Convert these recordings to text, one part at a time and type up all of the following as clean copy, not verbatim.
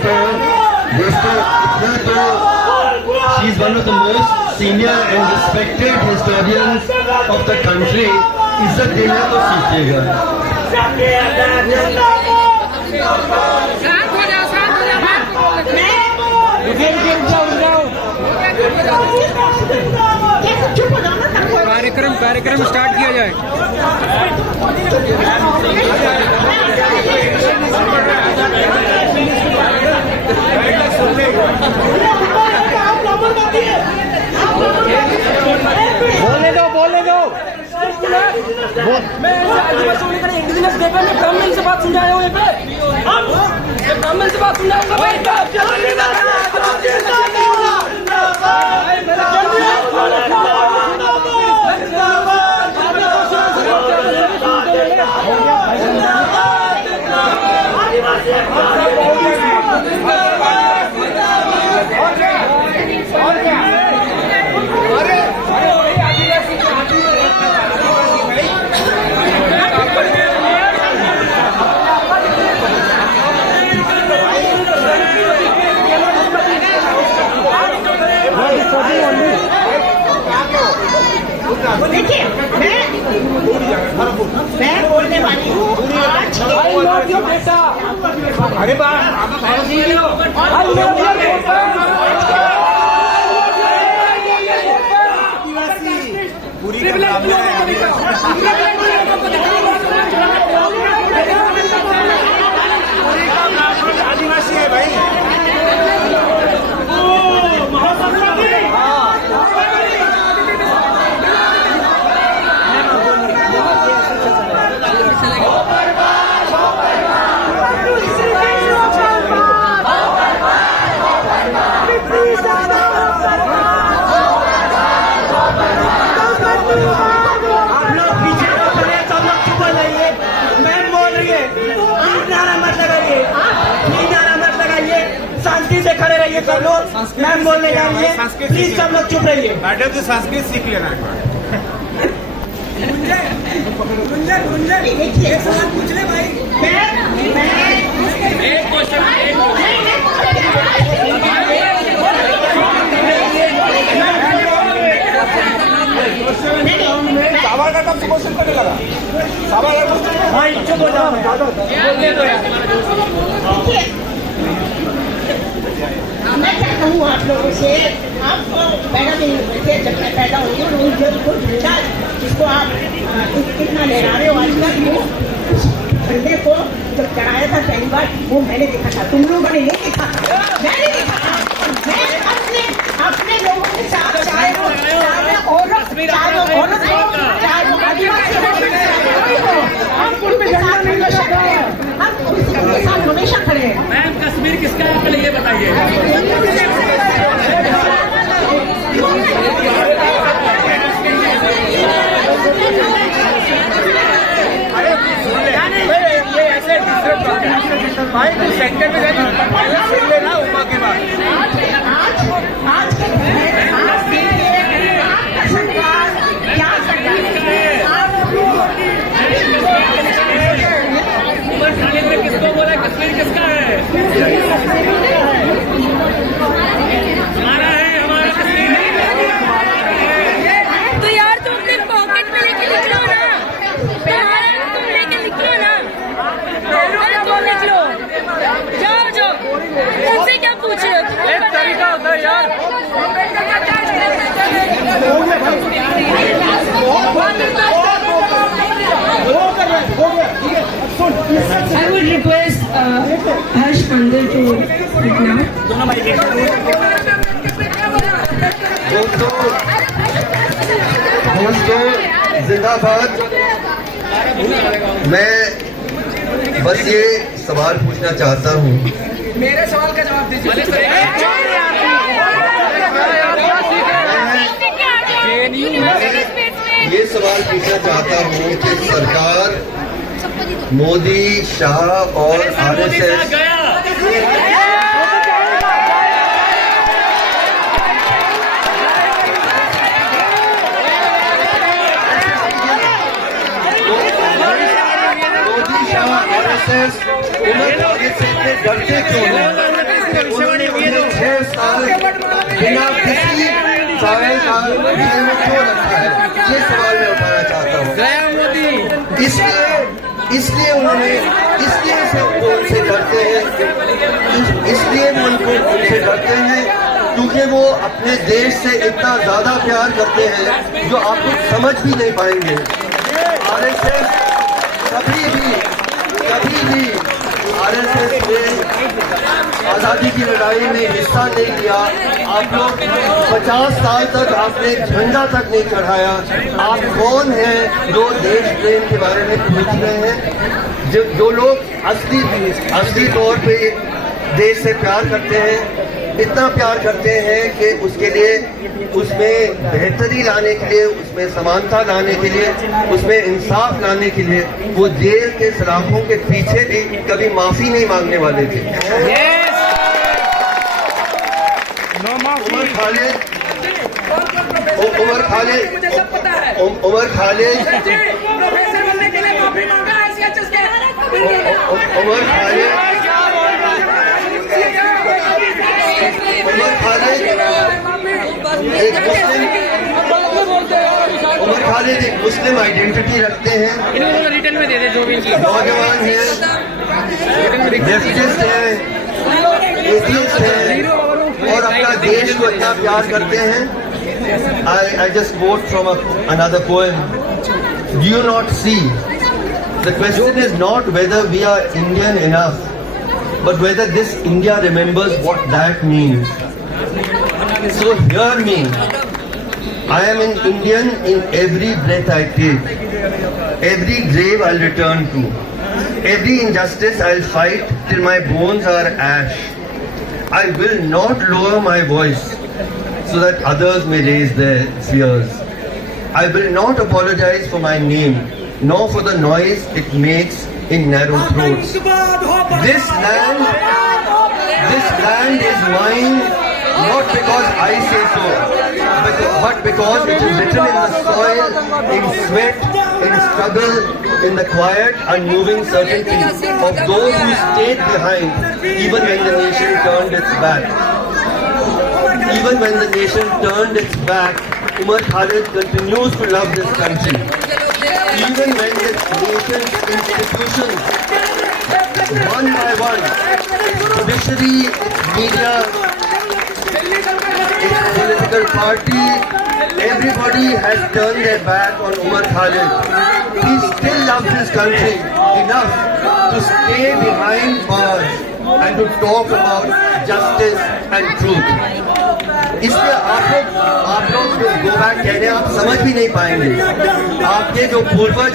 she is one of the most senior and respected historians of the country. इज्जत देना तो सीखिएगा। कार्यक्रम start किया जाए। बोलने दो। मैं इंटेलिजेंस पेपर में ब्राह्मण से बात समझाया हूँ। ब्राह्मण से बात समझाऊंगा भाई। देखिए मैं बोलने वाली हूँ आज। अरे पूरी आदिवासी है भाई। शांति से खड़े रहिए सब लोग। मैम बोलने जा रही है, प्लीज सब लोग चुप रहिए। मैडम तो संस्कृत सीख लेना है। देखिए सवाल पूछ ले भाई। एक क्वेश्चन सवाल का कब क्वेश्चन करने लगा? सवाल का क्वेश्चन भाई चुप हो जाओ। बोलने दो यार। मैं चाहता हूँ आप लोगों से, आप पैदा नहीं होते जब मैं पैदा हुई हूँ को झंडा जिसको आप कितना लहरा रहे हो आज तक, उस झंडे को जब चढ़ाया था पहली बार वो मैंने देखा था, तुम लोगों ने नहीं देखा था। मैंने देखा था। मैं अपने लोगों के साथ चाहे वो औरत हम उनके साथ हमेशा खड़े हैं। मैम कश्मीर किसका है पहले ये बताइए। ये ऐसे भाई सेंटर में लेना उमा के बाद किसको बोला कश्मीर किसका है? हमारा है, हमारा कश्मीर तो यार तुम अपने पॉकेट में लेके निकलो ना। तुम लेके निकलो ना। अरे तुम निकलो, जाओ तुमसे क्या पूछ रहे हो? एक तरीका होता है यार। I would request Harsh Pandal to speak now. दोस्तों जिंदाबाद। मैं बस ये सवाल पूछना चाहता हूँ। मेरे सवाल का जवाब दीजिए। ये सवाल पूछना चाहता हूँ कि सरकार मोदी, शाह और आरएसएस डरते क्यों हैं? उन्होंने मुझे 6 साल बिना किसी सवाल का जेल में क्यों रखा है, ये सवाल मैं उठाना चाहता हूँ। इसलिए उन्होंने से उनसे डरते हैं, इसलिए वो उनसे डरते हैं क्योंकि वो अपने देश से इतना ज्यादा प्यार करते हैं जो आप कुछ समझ भी नहीं पाएंगे। आरएसएस कभी भी आरएसएस ने आजादी की लड़ाई में हिस्सा नहीं लिया। आप लोग 50 साल तक आपने झंडा तक नहीं चढ़ाया। आप कौन हैं जो देश प्रेम के बारे में पूछ रहे हैं? जो लोग असली तौर पे देश से प्यार करते हैं, इतना प्यार करते हैं कि उसके लिए, उसमें बेहतरी लाने के लिए, उसमें समानता लाने के लिए, उसमें इंसाफ लाने के लिए वो जेल के सलाखों के पीछे भी कभी माफी नहीं मांगने वाले थे। उमर खालिद एक मुस्लिम आइडेंटिटी रखते हैं, रिटर्न में दे दे जो भी नौजवान हैं, लेफ्टिस्ट हैं, एथियस्ट हैं और अपना देश को इतना प्यार करते हैं। I just quote from another poem. Do you not see? The question is not whether we are Indian enough, but whether this India remembers what that means. So hear me. I am an Indian in every breath I take. Every grave I'll return to. Every injustice I'll fight till my bones are ash. I will not lower my voice so that others may raise their fears. I will not apologize for my name, nor for the noise it makes in narrow throats. This land is mine, not because I say so, but because it is written in the soil, in sweat, in struggle, in the quiet, unmoving certainty of those who stayed behind, even when the nation turned its back. Even when the nation turned its back, Umar Khalid continues to love this country. Even when this nation's institutions, one by one, judiciary, media, its political party, everybody has turned their back on Umar Khalid. He still loves his country enough to stay behind bars and to talk about justice and truth. इसलिए आप लोग go back कहने आप समझ भी नहीं पाएंगे। आपके जो पूर्वज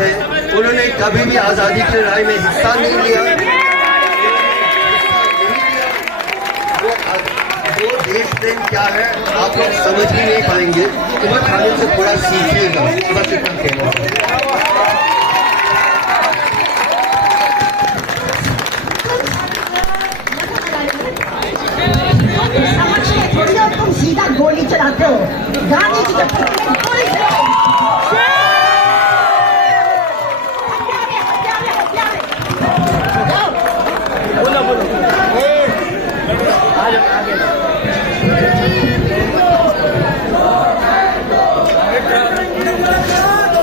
हैं उन्होंने कभी भी आजादी की लड़ाई में हिस्सा नहीं लिया। वो देश प्रेम क्या है आप लोग समझ भी नहीं पाएंगे। उमर खालिद से थोड़ा सीखिएगा, बस इतना कहना। तुम सीधा गोली चलाते हो, गांधी जी के गोली चलाओ।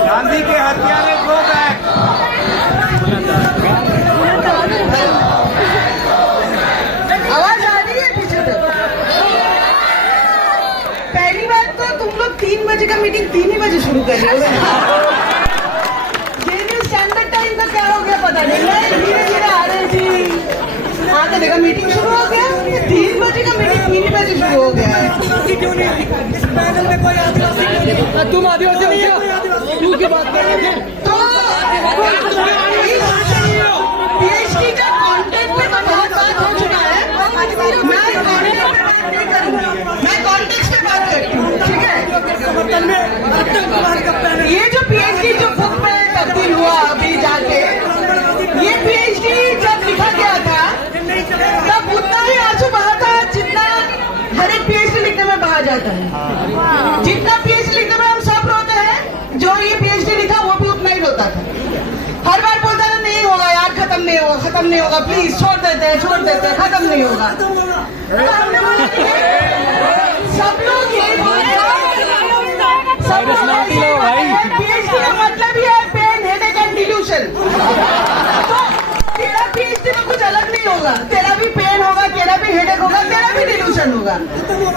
गांधी के हत्यारे गो बैक। आवाज आ रही है पीछे से? पहली बात तो तुम लोग 3 बजे का मीटिंग 3 ही बजे शुरू कर रहे हो। जेएनयू स्टैंडर्ड टाइम का क्या हो गया पता नहीं। धीरे धीरे आ रहे थी, हाँ तो देखा मीटिंग शुरू हो गया। 3 बजे का मीटिंग 3 बजे शुरू हो गया है। इस पैनल में कोई आदिवासी क्यों नहीं? तुम आदिवासी हो क्या? तू की बात कर रहे हो? तो पीएचडी का कंटेंट में तो बहुत बात हो चुका है। मैं कंटेंट पे बात नहीं करूंगा, मैं कॉन्टेक्स्ट पे बात करती हूँ, ठीक है? ये जो पीएचडी जो बुक में तब्दील हुआ अभी जाके, ये पीएचडी जब लिखा गया था तब उतना ही आंसू बहा था जितना हर एक पीएचडी लिखने में बहा जाता है। जितना पीएचडी लिखने में हम सब रोते हैं, जो ये पीएचडी लिखा वो भी उतना ही रोता था। हर बार बोलता था खत्म नहीं होगा, प्लीज छोड़ देते हैं, खत्म नहीं होगा। सब लोग ये PhD का मतलब ये है पेन, हेडेक एंड डिल्यूशन। तो तेरा PhD में कुछ अलग नहीं होगा, तेरा भी पेन होगा, तेरा भी हेडेक होगा, तेरा भी डिल्यूशन होगा,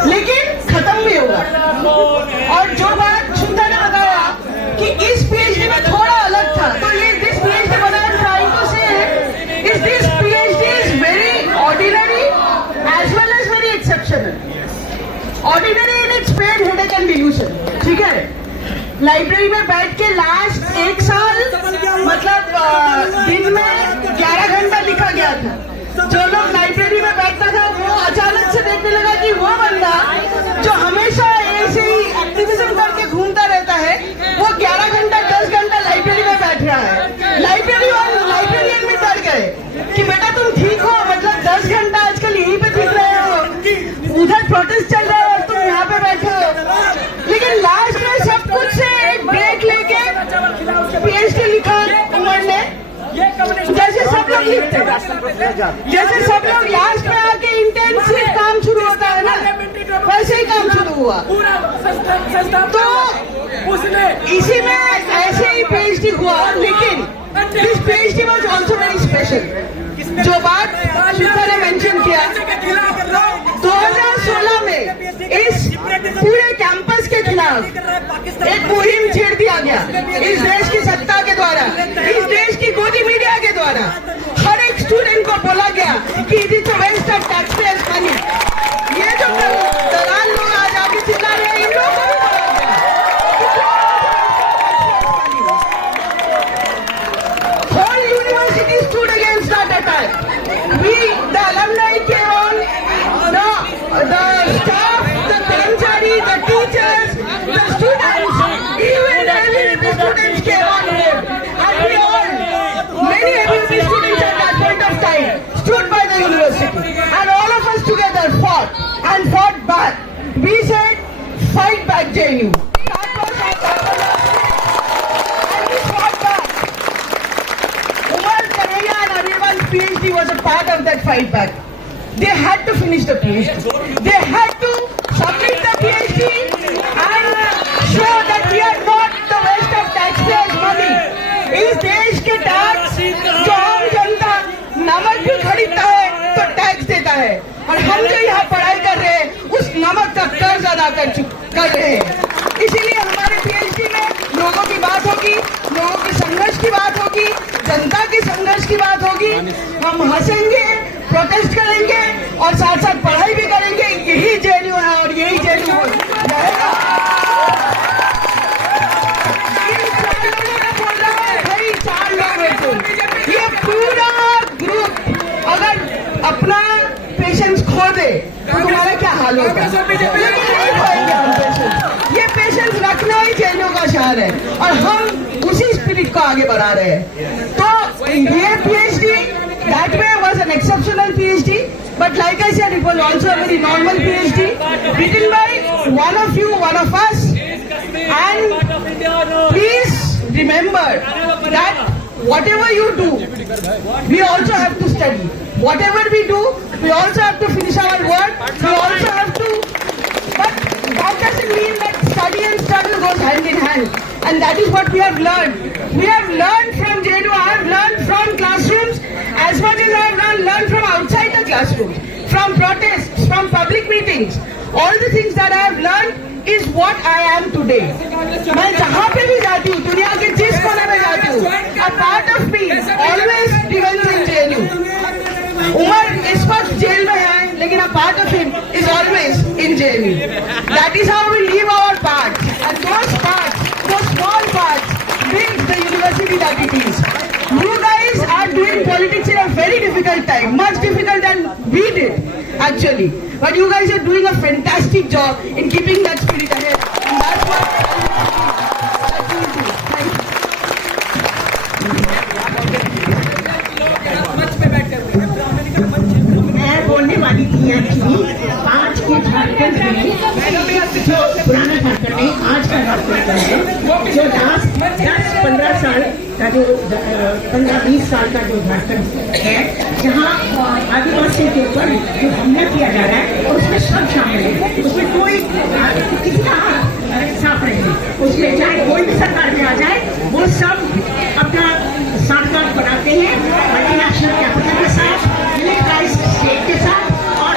लेकिन खत्म भी होगा। और जो बात शुद्धा ने बताया कि इस PhD में थोड़ा अलग था, तो ये this PhD what I am trying to say is this PhD is very ordinary as well as very exceptional. Ordinary in its pain, headache and delusion, ठीक है। लाइब्रेरी में बैठ के लास्ट 1 साल मतलब दिन में 11 घंटा लिखा गया था। जो लोग लाइब्रेरी में बैठता था वो अचानक से देखने लगा कि वो बंदा जो हमेशा ऐसे ही एक्टिविज्म करके घूमता रहता है, वो 11 घंटा 10 घंटा लाइब्रेरी में बैठ रहा है। लाइब्रेरियन भी डर गए कि बेटा तुम ठीक हो, मतलब 10 घंटा आजकल यहीं पे दिख रहे हो, उधर प्रोटेस्ट चल रहा है और तुम यहाँ पे बैठे हो। लेकिन लास्ट में सब कुछ से एक ब्रेक लेके PhD लिखा उमर ने, जैसे सब लोग लिखते हैं, जैसे सब लोग लास्ट में आके इंटेंसिव काम शुरू होता है ना, वैसे ही काम शुरू हुआ। तो इसी में ऐसे ही PhD हुआ, लेकिन this PhD was also very special। जो बात शुद्धा ने मेंशन किया, 2016 में इस पूरे कैंपस के खिलाफ एक मुहिम छेड़ दिया गया इस देश की सत्ता के द्वारा, इस देश की गोदी मीडिया के द्वारा। हर एक स्टूडेंट को बोला गया कि it is a waste of tax payers money. ये जो दलाल लोग आज आगे चिल्ला रहे हैं, इन लोगों को भी बोला गया। Whole university stood against that attack. We, the alumni came on, the staff, the कर्मचारी, the teachers, the students, even the ABVP students came on board. And we all, many ABVP students at that point of time, stood by the university. And all of us together fought back. We said, fight back JNU. That was our purpose. And we fought back. Umar Kanhaiya and Anirban's PhD was a part of that fight back. They had to finish the PhD. They had to submit the PhD and show that we are not the waste of taxpayers' money. इस देश के tax जो आम जनता नमक भी खरीदता है तो टैक्स देता है, और हम जो यहाँ पढ़ाई कर रहे हैं उस नमक का कर्ज अदा कर रहे हैं। इसीलिए हमारे PhD में लोगों की बात होगी, लोगों की संघर्ष की बात होगी, जनता की संघर्ष की बात होगी। हम हंसेंगे, प्रोटेस्ट करेंगे और साथ साथ पढ़ाई भी करेंगे। यही JNU है और यही JNU रहेगा। इन 4 लोगों का बोल रहा है, भाई 4 लोग हैं तुम। ये पूरा ग्रुप अगर अपना पेशेंस खो दे तो तुम्हारा क्या हाल होगा? लेकिन नहीं खोएंगे हम पेशेंस। ये पेशेंस रखना ही JNU का शहर है और हम उसी स्पिरिट को आगे बढ़ा रहे हैं। तो ये PhD that way was an exceptional PhD, but like I said, it was also a very normal PhD written by one of you, one of us. And please remember that whatever you do, we also have to study. Whatever we do, we also have to finish our work. We also have to, but that doesn't mean that study and struggle goes hand in hand. And that is what we have learned. We have learned from JNU. I have learned from classrooms as much as I have learned from outside the classrooms, from protests, from public meetings. All the things that I have learned is what I am today. मैं जहाँ पे भी जाती हूँ, दुनिया के जिस कोने में जाती हूँ, a part of me always remains in JNU. Umar इस वक्त जेल में है, लेकिन a part of him is always in JNU. That is how we leave our parts, and those parts, those small parts, build the university that it is. You guys are doing politics in a very difficult time, much difficult than we did actually. But you guys are doing a fantastic job in keeping that spirit ahead, and that's what you will do. Thank you. मैं बोलने वाली थी actually 5 के झारखंड में जो पुराना झारखंड नहीं, आज का झारखंड है, जो लास्ट 10-15 साल का जो 15-20 साल का जो झारखंड है, जहाँ आदिवासी के ऊपर जो हमला किया जा रहा है, और उसमें सब शामिल है। उसमें कोई किसी का हाथ साफ नहीं है। उसमें चाहे कोई भी सरकार में आ जाए, वो सब अपना साठगांठ बनाते हैं मल्टीनेशनल कैपिटल के साथ, मिलिटराइज्ड स्टेट के साथ, और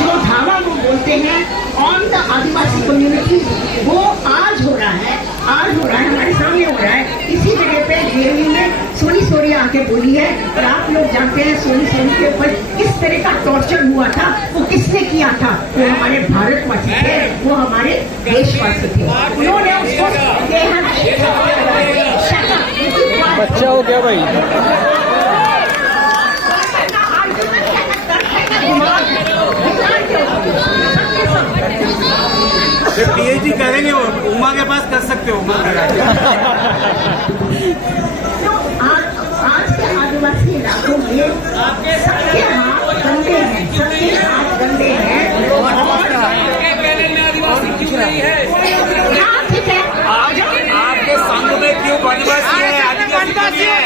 जो धावा वो बोलते हैं ऑन द आदिवासी कम्युनिटी, वो आज हो रहा है, हमारे सामने हो रहा है। इसी जगह पे जेएनयू में सोनी सोरी आके बोली है, और आप लोग जानते हैं सोनी सोरी के ऊपर किस तरह का टॉर्चर हुआ था, वो किसने किया था? वो हमारे भारतवासी थे, वो हमारे देशवासी थे। उन्होंने उसको बच्चा हो गया भाई। पीएचडी करेंगे वो उमा के पास कर सकते हो, उमा करा के। तो आज के आदिवासी इलाकों में सबके हाथ गंदे हैं, सबके हाथ गंदे हैं। हाँ, ठीक है। आपके संघ में क्यों बनवासी है, आदिवासी है?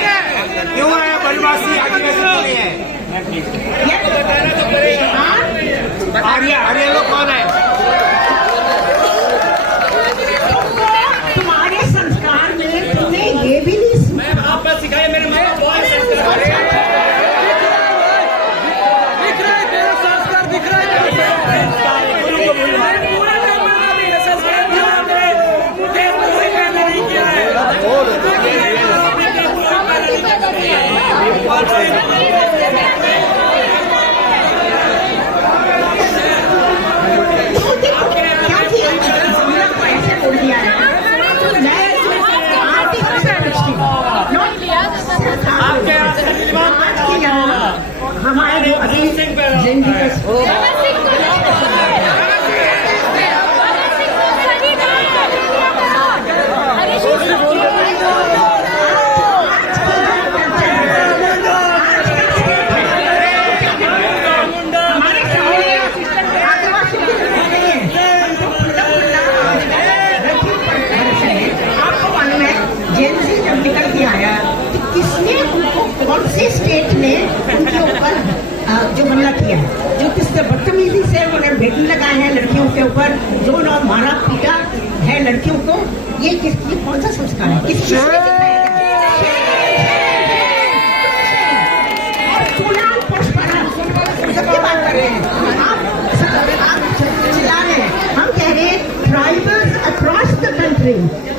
क्यों है बनवासी, आदिवासी है? आर्य लोग कौन है? तुम्हारे संस्कार में तुम्हें ये भी नहीं आपका सिखाया मेरे माँ बहुत संस्कार अच्छा, दिख रहा है, तेरा संस्कार दिख रहा हमारे जो अभी जिंदगी कौन सी स्टेट ने उनके ऊपर जो हमला किया है, जो किस बदतमीजी से उन्होंने बेटी लगाए हैं लड़कियों के ऊपर, जो उन्होंने मारा पीटा है लड़कियों को, ये कौन सा संस्कार है? किसने सिखाया? सबकी बात कर रहे हैं आप चिल्ला रहे हैं। हम कह रहे हैं tribals across the country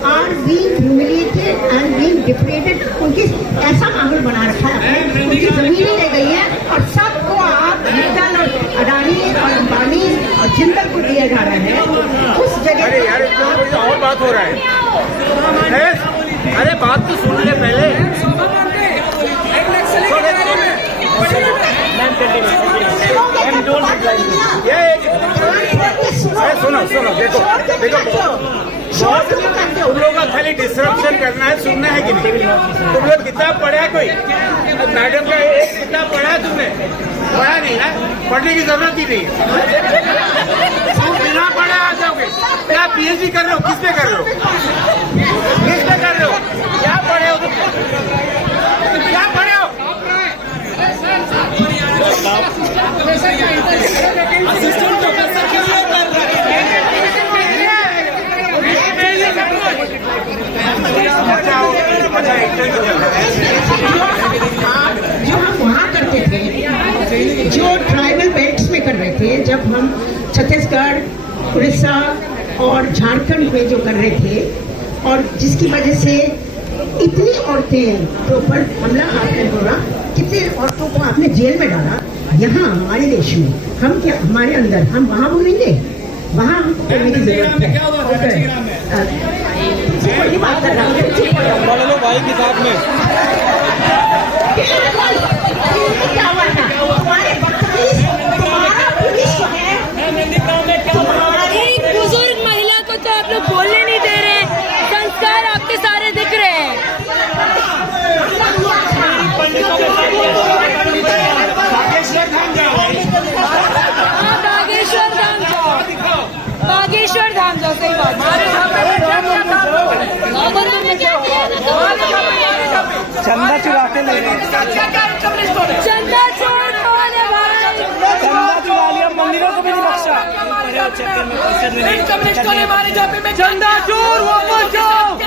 are being humiliated and being depredated. उनकी ऐसा माहौल बना रखा है, उनकी जमीनें ले गई है, और सबको आप जिंदल और अडानी और अंबानी और जिंदल को दिया जा रहा है। उस जगह और बात हो रहा है। अरे बात तो सुन ले पहले। सुनो देखो तुम लोग का खाली डिस्ट्रप्शन करना है, सुनना है कि नहीं? तुम लोग किताब पढ़ा है कोई? मैडम का एक किताब पढ़ा है तुमने? पढ़ा नहीं ना, पढ़ने की जरूरत ही नहीं है। तुम बिना पढ़े आ जाओगे। क्या पीएचडी कर रहे हो? किस पे कर रहे हो? किस पे कर रहे हो? क्या पढ़े हो तुम? क्या पढ़े हो? जो हम वहाँ करते थे, जो ट्राइबल बेल्ट्स में कर रहे थे, जब हम छत्तीसगढ़, उड़ीसा और झारखंड में जो कर रहे थे, और जिसकी वजह से इतनी औरतें के ऊपर हमला आपने बोला, कितनी औरतों को आपने जेल में डाला। यहाँ हमारे देश में हम क्या, हमारे अंदर हम वहाँ बोलेंगे, वहाँ हमको करने की जरूरत है। कोई बात कर रहा पढ़ लो भाई किताब में। क्या हुआ था? तुम्हारा पुलिस जो है, एक बुजुर्ग महिला को तो आप लोग बोलने नहीं दे रहे, संस्कार आपके सारे दिख रहे हैं। बागेश्वर धाम जाओ। इन कम्युनिस्टों ने मारे जहाँ पे मैं झंडा चोर वापस जाओ।